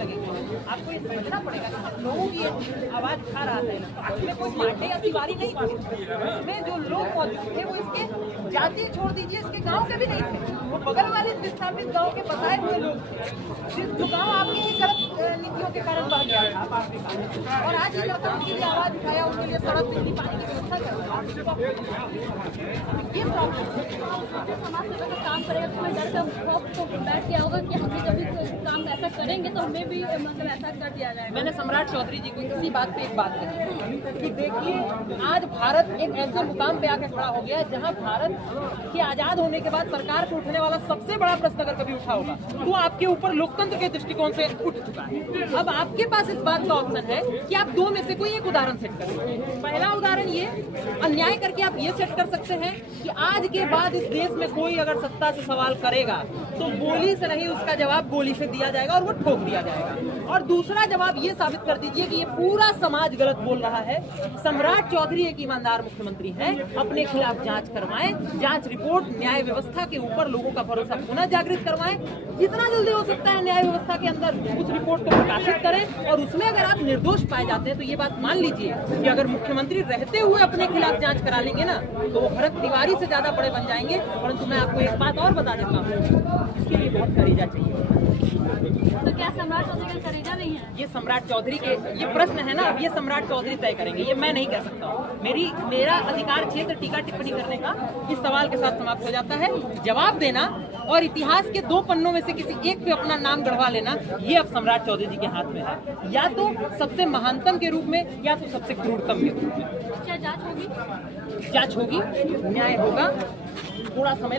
लगेंगे। आपको ये समझना पड़ेगा कि हम लोगों की आवाज खा रहा है, इसमें कोई माटे या दीवारी नहीं थी, इसमें जो लोग मौजूद थे वो इसके जाति छोड़ दीजिए, इसके गांव के भी नहीं थे, वो बगल वाले विस्थापित गांव के बसाए हुए लोग थे, जो गांव आपकी ही गलत नीतियों के कारण बह गया था आपके कारण। और आज ये लड़का उनके लिए आवाज उठाया, उनके लिए सड़क, बिजली, पानी की व्यवस्था कर रहा है। ये प्रॉब्लम समाज सेवा का काम करेगा तो हमें डर का खौफ तो बैठ गया होगा कि हमें जब भी कोई काम ऐसा करेंगे तो हमें भी मतलब ऐसा कर दिया जाएगा। मैंने सम्राट चौधरी जी को इसी बात पे एक बात कही कि देखिए आज भारत एक ऐसे मुकाम पे आके खड़ा हो गया जहां भारत के आजाद होने के बाद सरकार को उठने वाला सबसे बड़ा प्रश्न अगर कभी उठा होगा तो आपके ऊपर लोकतंत्र के दृष्टिकोण से उठ चुका है। अब आपके पास इस बात का ऑप्शन है कि आप दो में से कोई एक उदाहरण सेट करें। पहला उदाहरण ये अन्याय करके आप ये सेट कर सकते हैं कि आज के बाद इस देश में कोई अगर सत्ता से सवाल करेगा तो गोली से नहीं, उसका जवाब गोली से दिया जाएगा और वो ठोक दिया जाएगा। और दूसरा जवाब ये साबित कर दीजिए कि ये पूरा समाज गलत बोल रहा है, सम्राट चौधरी एक ईमानदार मुख्यमंत्री हैं, अपने खिलाफ जांच करवाएं, जांच रिपोर्ट न्याय व्यवस्था के ऊपर लोगों का भरोसा पुनः जागृत करवाएं, जितना जल्दी हो सकता है न्याय व्यवस्था के अंदर उस रिपोर्ट को प्रकाशित करें और उसमें अगर आप निर्दोष पाए जाते हैं तो ये बात मान लीजिए कि अगर मुख्यमंत्री रहते हुए अपने खिलाफ जांच करा लेंगे ना तो वो भरत तिवारी से ज्यादा बड़े बन जाएंगे। परंतु मैं आपको एक बात और बता देता हूँ, इसके लिए बहुत करीजा चाहिए। तो क्या सम्राट चौधरी का करेगा नहीं है? ये सम्राट चौधरी के ये प्रश्न है ना, ये सम्राट चौधरी तय करेंगे, ये मैं नहीं कह सकता हूँ। मेरा अधिकार क्षेत्र टीका टिप्पणी करने का इस सवाल के साथ समाप्त हो जाता है। जवाब देना और इतिहास के दो पन्नों में से किसी एक पे अपना नाम गढ़वा लेना, ये अब सम्राट चौधरी जी के हाथ में है, या तो सबसे महानतम के रूप में या तो सबसे क्रूरतम के रूप में। क्या जांच होगी? जांच होगी, न्याय होगा, थोड़ा समय